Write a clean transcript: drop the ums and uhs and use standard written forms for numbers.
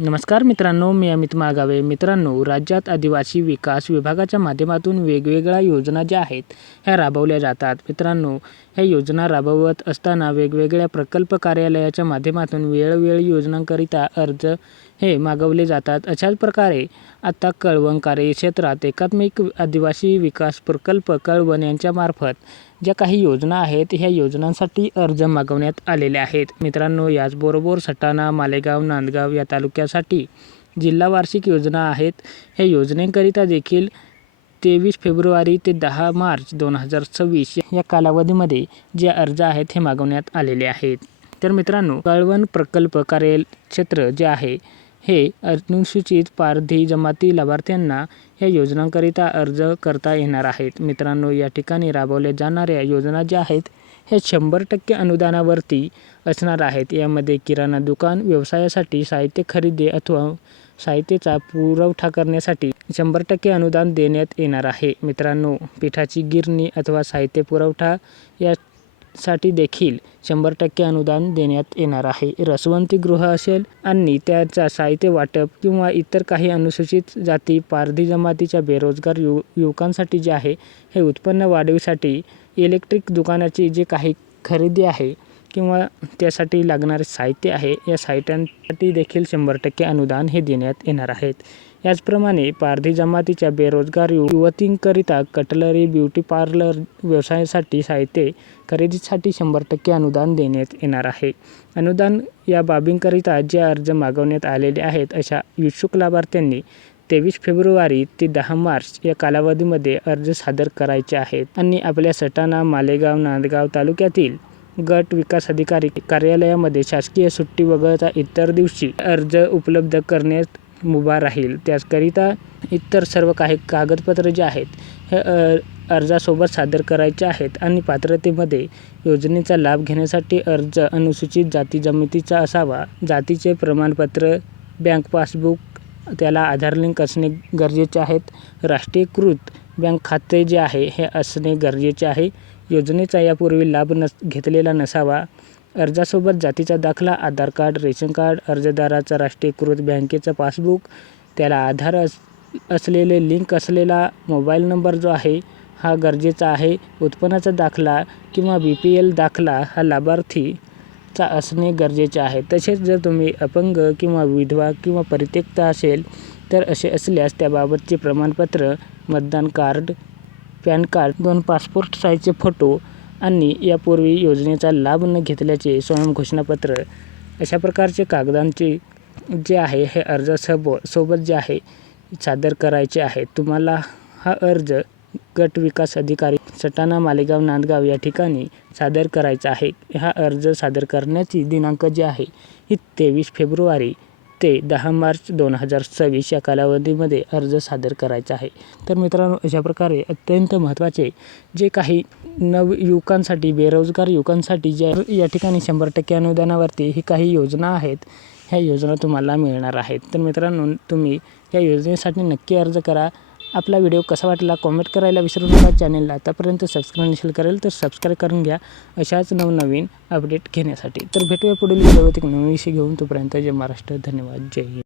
नमस्कार मित्रांनो, मी अमित माळगावे. मित्रांनो, राज्यात आदिवासी विकास विभागाच्या माध्यमातून वेगवेगळ्या योजना ज्या आहेत ह्या राबवल्या जातात. मित्रांनो, ह्या योजना राबवत असताना वेगवेगळ्या प्रकल्प कार्यालयाच्या माध्यमातून वेळोवेळी योजनांकरिता अर्ज हे मागवले जातात. अशाच प्रकारे आता कळवण कार्यक्षेत्रात एकात्मिक आदिवासी विकास प्रकल्प कळवण यांच्यामार्फत ज्या काही योजना आहेत ह्या योजनांसाठी अर्ज मागवण्यात आलेले आहेत. मित्रांनो, याचबरोबर सटाणा, मालेगाव, नांदगाव या तालुक्यासाठी जिल्हा वार्षिक योजना आहेत. ह्या योजनेकरिता देखील 23 फेब्रुवारी ते 10 मार्च 2026 या कालावधीमध्ये जे अर्ज आहेत हे मागवण्यात आलेले आहेत. तर मित्रांनो, कळवण प्रकल्प कार्यक्षेत्र जे आहे हे अनुसूचित पारधी जमाती लाभार्थ्यांना ह्या योजनांकरिता अर्ज करता येणार आहेत. मित्रांनो, या ठिकाणी राबवल्या जाणाऱ्या योजना ज्या आहेत हे 100% अनुदानावरती असणार आहेत. यामध्ये किराणा दुकान व्यवसायासाठी साहित्य खरेदी अथवा साहित्याचा पुरवठा करण्यासाठी 100% अनुदान देण्यात येणार आहे. मित्रांनो, पिठाची गिरणी अथवा साहित्य पुरवठा यासाठी देखील 100% अनुदान देण्यात येणार आहे. रसवंती गृह असेल आणि त्याचा साहित्य वाटप किंवा इतर काही अनुसूचित जाती पारधी जमातीच्या बेरोजगार युवकांसाठी जे आहे हे उत्पन्न वाढीसाठी इलेक्ट्रिक दुकानाची जे काही खरेदी आहे किंवा त्यासाठी लागणारे साहित्य आहे या साहित्यांसाठी देखील 100% अनुदान हे देण्यात येणार आहेत. याचप्रमाणे पारधी जमातीच्या बेरोजगार युवतींकरिता कटलरी, ब्युटी पार्लर व्यवसायासाठी साहित्य खरेदीसाठी 100% अनुदान देण्यात येणार आहे. अनुदान या बाबींकरिता जे अर्ज मागवण्यात आलेले आहेत अशा इच्छुक लाभार्थ्यांनी 23 फेब्रुवारी ते 10 मार्च या कालावधीमध्ये अर्ज सादर करायचे आहेत आणि आपल्या सटाणा, मालेगाव, नांदगाव तालुक्यातील गट विकास अधिकारी कार्यालयामध्ये शासकीय सुट्टी वगळता इतर दिवशी अर्ज उपलब्ध करण्यात मुभा राहील. त्याकरिता इतर सर्व काही कागदपत्र जे आहेत हे अर्जासोबत सादर करायचे आहेत आणि पात्रतेमध्ये योजनेचा लाभ घेण्यासाठी अर्ज अनुसूचित जाती जमातीचा असावा. जातीचे प्रमाणपत्र, बँक पासबुक, त्याला आधार लिंक असणे गरजेचे आहेत. राष्ट्रीयकृत बँक खाते जे आहे हे असणे गरजेचे आहे. योजनेचा यापूर्वी लाभ घेतलेला नसावा. अर्जासोबत जातीचा दाखला, आधार कार्ड, रेशन कार्ड, अर्जदाराचा राष्ट्रीयकृत बँकेचं पासबुक, त्याला आधार असलेले लिंक असलेला मोबाईल नंबर जो आहे हा गरजेचा आहे. उत्पन्नाचा दाखला किंवा BPL दाखला हा लाभार्थीचा असणे गरजेचे आहे. तसेच जर तुम्ही अपंग किंवा विधवा किंवा परित्यक्त असेल तर असे असल्यास त्याबाबतचे प्रमाणपत्र, मतदान कार्ड, पॅन कार्ड, 2 पासपोर्ट साईजचे फोटो आणि यापूर्वी योजनेचा लाभ न घेतल्याचे स्वयंघोषणापत्र अशा प्रकारचे कागदांचे जे आहे हे अर्जासोबत जे आहे सादर करायचे आहे. तुम्हाला हा अर्ज गट विकास अधिकारी सटाणा, मालेगाव, नांदगाव या ठिकाणी सादर करायचा आहे. हा अर्ज सादर करण्याची दिनांक जी आहे ही 23 फेब्रुवारी ते 10 मार्च 2026 या कालावधीमध्ये अर्ज सादर करायचा आहे. तर मित्रांनो, अशा प्रकारे अत्यंत महत्त्वाचे जे काही युवकांसाठी, बेरोजगार युवकांसाठी जे या ठिकाणी 100% अनुदानावरती ही काही योजना आहेत ह्या योजना तुम्हाला मिळणार आहेत. तर मित्रांनो, तुम्ही या योजनेसाठी नक्की अर्ज करा. आपला व्हिडिओ कसा वाटला कॉमेंट करायला विसरू नका. चॅनलला आतापर्यंत सबस्क्राईब नसेल करेल तर सबस्क्राईब करून घ्या अशाच नवनवीन अपडेट घेण्यासाठी. तर भेटूया पुढील व्हिडिओमध्ये एक नवीन विषय घेऊन. तोपर्यंत जय महाराष्ट्र, धन्यवाद, जय हिंद.